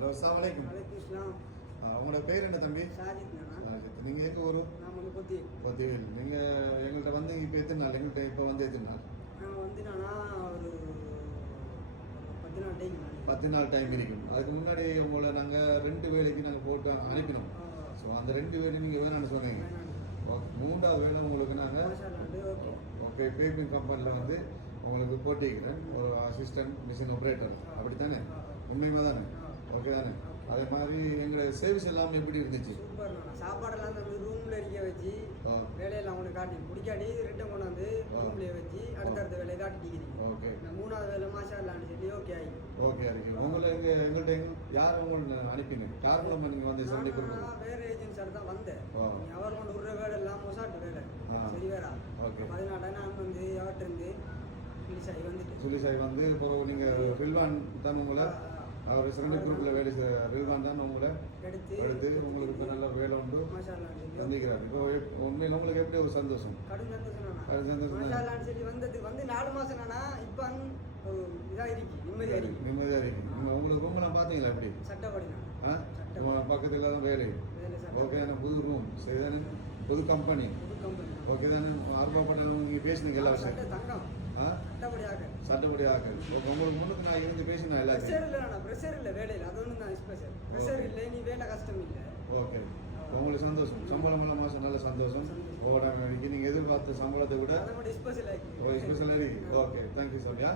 Hello அஸ்ஸலாமு அலைக்கும். வலைக்கும். உங்களோட பேர் என்ன தம்பி? சாஜித். நீங்கள் எங்கே ஊர்? நான் வந்து கொத்திவேல். நீங்கள் எங்கள்கிட்ட வந்து இப்போ எத்தனை நாள்? எங்கள்கிட்ட இப்போ வந்து எத்தனை நாள்? நான் வந்து ஒரு 10 நாள் டைம். 10 நாள் டைம் இருக்கும். அதுக்கு முன்னாடி உங்களை நாங்கள் 2 வேலைக்கு நாங்கள் போட்டு அனுப்பினோம். ஸோ அந்த 2 வேலை நீங்கள் வேணான்னு சொன்னீங்க. மூன்றாவது வேலை உங்களுக்கு நாங்கள் ஓகே பேப்பிங் கம்பெனியில் வந்து உங்களுக்கு போட்டிக்கிறேன். ஒரு அசிஸ்டன்ட் மிஷின் ஆப்ரேட்டர். அப்படி தானே? உண்மையுமா தானே? ஓகே தானே? அதே மாதிரி எங்களோட சர்வீஸ் எல்லாம் எப்படி இருந்துச்சு? சூப்பர். சாப்பாடெல்லாம் வந்து ரூம்ல இருக்க வச்சு வேலையெல்லாம் அவனுக்கு காட்டி பிடிக்காடி ரிட்டன் கொண்டு வந்து ரூம்லேயே வச்சு அடுத்தடுத்த வேலையை காட்டிக்கிறீங்க. ஓகே. 3வது வேலை மாஷால்லான்னு சொல்லி ஓகே ஆகி ஓகே இருக்கு. உங்களை எங்கள்கிட்ட யார் உங்களை அனுப்பினு? யார் மூலமா நீங்கள் வந்து சொல்லி கொடுங்க? வேற ஏஜென்சியோட தான் வந்தேன். அவர் கொண்டு விடுற வேலை எல்லாம் மொசாட்டு வேலை சரி வேறா. ஓகே. 14 நான் வந்து அவர்கிட்ட இருந்து சுலிசாய் வந்து இப்போ நீங்கள் ரில்வான் தான் உங்களை அவர் செகண்ட் குரூப்பில் வேலை ரில்வான் தான் உங்களை எடுத்து உங்களுக்கு இப்போ நல்ல வேலை உண்டு சந்திக்கிறார். இப்போ உண்மையில் உங்களுக்கு எப்படி ஒரு சந்தோஷம்? கடும் சந்தோஷம் சொல்லி வந்து 4 மாதம் நானா இப்போ இதாக இருக்கு நிம்மதியாக இருக்கு. உங்களுக்கு ரூம்லாம் பார்த்தீங்களா எப்படி? சட்டப்படி பக்கத்தில் தான் வேலை. ஓகே. புது ரூம் சரிதானே? புது கம்பெனி ஓகே தானே? ஆர்வப்பட்டாலும் நீங்கள் பேசுனீங்க எல்லா விஷயம் தங்கம் சட்டப்படியாக உங்களுக்கு முன்னுக்கு நான் இருந்து பேசினேன் எல்லாத்தையும். ப்ரெஷர் இல்லை வேலையில், அது ஒன்று தான் ஸ்பெஷல். ப்ரெஷர் இல்லை, நீ வேலை கஷ்டம் இல்லை. ஓகே. உங்களுக்கு சந்தோஷம். சம்பளம் மாதம் நல்ல சந்தோஷம். ஓட நீங்கள் எதிர்பார்த்த சம்பளத்தை விட ஸ்பெஷலாக. ஓகே. தேங்க்யூ சோனியா.